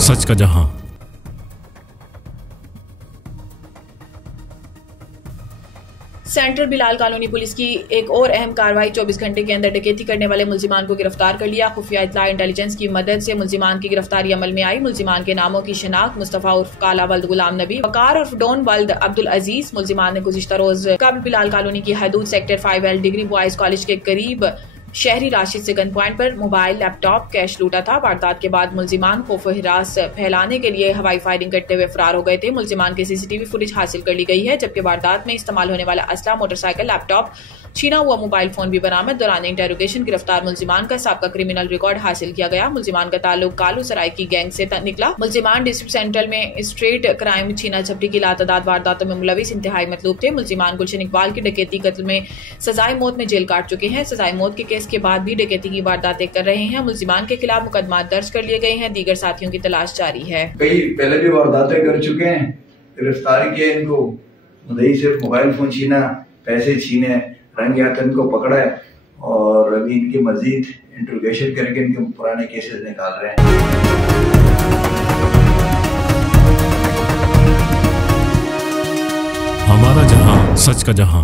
सच का जहां। Central Bilal colony police की एक और अहम कार्रवाई। 24 घंटे के अंदर डकैती करने वाले मुल्जिमान को गिरफ्तार कर लिया। खुफिया इत्तला इंटेलिजेंस की मदद से मुल्जिमान की गिरफ्तारी अमल में आई। मुल्जिमान के नामों की शनाख्त मुस्तफा उर्फ काला वल्द गुलाम नबी, वकार उर्फ डॉन वल्द अब्दुल अजीज। मुल्जिमान ने गुज़िश्ता रोज कब्ल बिलाल कॉलोनी की हदूद sector 5L degree boys college के करीब शहरी राशिद से गन पॉइंट पर मोबाइल, लैपटॉप, कैश लूटा था। वारदात के बाद मुल्जिमान खौफ व हिरास फैलाने के लिए हवाई फायरिंग करते हुए फरार हो गए थे। मुल्जिमान की सीसीटीवी फुटेज हासिल कर ली गई है, जबकि वारदात में इस्तेमाल होने वाला असला, मोटरसाइकिल, लैपटॉप, छीना हुआ मोबाइल फोन भी बरामद। दौरान इंटेरोगेशन गिरफ्तार मुल्जिमान का साबका क्रिमिनल रिकॉर्ड हासिल किया गया। मुल्जिमान का ताल्लुक कालू सराय की गैंग से निकला। मुल्जिमान डिस्ट्रिक्ट सेंट्रल में स्ट्रीट क्राइम, छीना झपटी की लातादाद वारदातों में मुलविस इंतहाई मतलूब थे। मुल्जिमान गुलशन इकबाल की डकैती कत्ल में सजाए मौत में जेल काट चुके हैं। सजाए मौत के केस के बाद भी डकैती की वारदातें कर रहे हैं। मुल्जिमान के खिलाफ मुकदमा दर्ज कर लिए गए हैं। दीगर साथियों की तलाश जारी है। कई पहले भी वारदातें कर चुके हैं, गिरफ्तार किए इनको। मुद्दई सिर्फ मोबाइल फोन छीना, पैसे छीने, रंग हाथ इनको पकड़ा है और अभी इनकी मजीद इंट्रोगेशन करके इनके पुराने केसेस निकाल रहे हैं। हमारा जहां, सच का जहां।